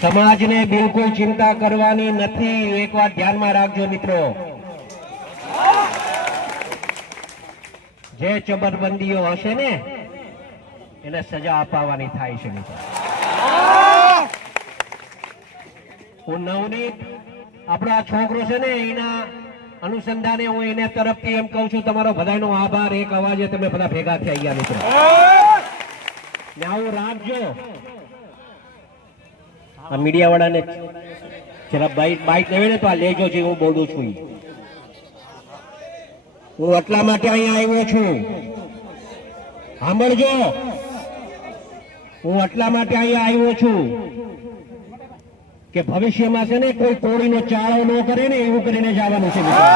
સમાજને બિલકુલ ચિંતા કરવાની નથી, એક વાત ધ્યાનમાં રાખજો મિત્રો। જે ચબરબંધીઓ હશે ને એને સજા અપાવવાની થાય છે મિત્રો। હું નવનીત આપણો આ છોકરો છે ને એના અનુસંધાને હું એને તરફથી એમ કહું છું, તમારો બધાનો આભાર। એક અવાજે તમે બધા ભેગા થઈ ગયા મિત્રો, ને આવું રાખજો। આ મીડિયા વાળાને જરા બાઈક લેવે ને તો આ લેજો જે હું બોલું છું। હું એટલા માટે અહીંયા આવ્યો છું, સાંભળજો। હું એટલા માટે અહીંયા આવ્યો છું કે ભવિષ્યમાં છે ને કોઈ કોળીનો ચાળો ન કરે ને એવું કરીને જવાનું છે મિત્રો।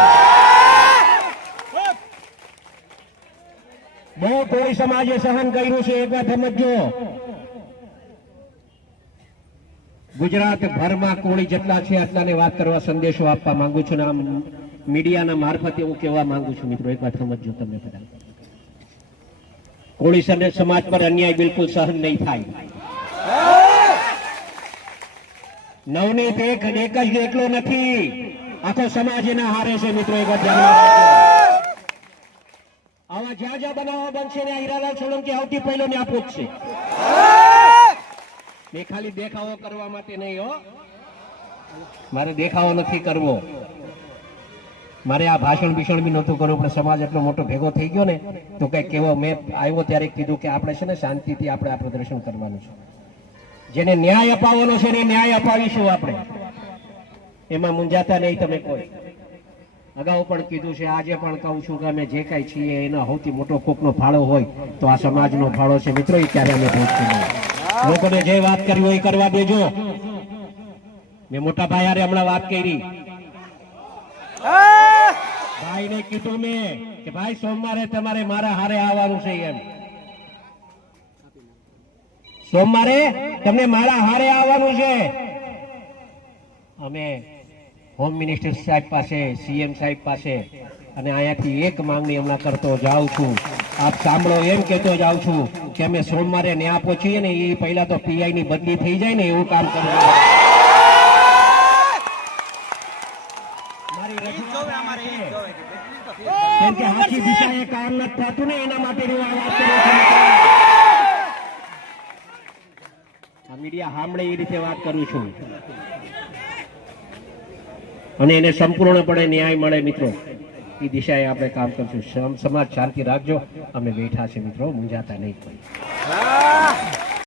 બહુ કોળી સમાજે સહન કર્યું છે, એક વાત સમજો। ગુજરાત ભરમાં કોળી જેટલા છે એટલાને વાત કરવા સંદેશો આપવા માંગુ છું, ને આમ મીડિયાના મારફતે હું કહેવા માંગુ છું મિત્રો, એક વાત સમજો તમે બધા। કોળી સમાજ પર અન્યાય બિલકુલ સહન નહીં થાય। નવનીત એક જ એકલો નથી, આખો સમાજ એના હારે છે મિત્રો, એક વાત ધ્યાનમાં રાખજો। આવા જ્યાં જ્યાં બનાવો બનશે ને હીરાલાલ સોલંકી આવતી પહેલો ને આપો જ છે। મેં ખાલી દેખાવો કરવા માટે નહીં હો, મારે દેખાવો નથી કરવો, મારે આ ભાષણ ભીષણ બી નહોતું કરવું, પણ સમાજ એટલો મોટો ભેગો થઈ ગયો ને તો કઈ કેવો મેં આવ્યો ત્યારે કીધું કે આપણે છે ને શાંતિથી આપણે આ પ્રદર્શન કરવાનું છે। જેને ન્યાય અપાવવાનો છે ને ન્યાય અપાવીશું આપણે, એમાં મૂંઝાતા નહીં તમે કોઈ। અગાઉ પણ કીધું છે, આજે પણ કહું છું કે અમે જે કાંઈ છીએ એનો સૌથી મોટો કોકનો ફાળો હોય તો આ સમાજનો ફાળો છે મિત્રો, એ ક્યારે અમે ભૂલશું નહીં। લોકોને જે વાત કરવી હોય એ કરવા દેજો। મેં મોટા ભાઈ હારે હમણાં વાત કરી, ભાઈને કીધું મેં કે ભાઈ સોમવારે તમારે મારા હારે આવવાનું છે, એમ સોમવારે તમને મારા હારે આવવાનું છે। અમે હોમ મિનિસ્ટર સાહેબ પાસે, સીએમ સાહેબ પાસે અને અહીંયાથી એક માંગણી હમણાં કરતો જાઉં છું, આપ સાંભળો, એમ કહેતો જાઉં છું કે અમે સોમવારે ન્યા પહોંચીએ ને એ પહેલા તો પીઆઈ ની બદલી થઈ જાય ને એવું કામ કરવું। કેમ કે આખી દિશાએ કામ નથી થતું ને એના માટે વાત કરું છું। આ મીડિયા સાંભળે એ રીતે વાત કરું છું, અને એને સંપૂર્ણપણે ન્યાય મળે મિત્રો, એ દિશાએ આપણે કામ કરશું। સમાજ શાંતિ રાખજો, અમે બેઠા છે મિત્રો, મૂંઝાતા નહીં કોઈ।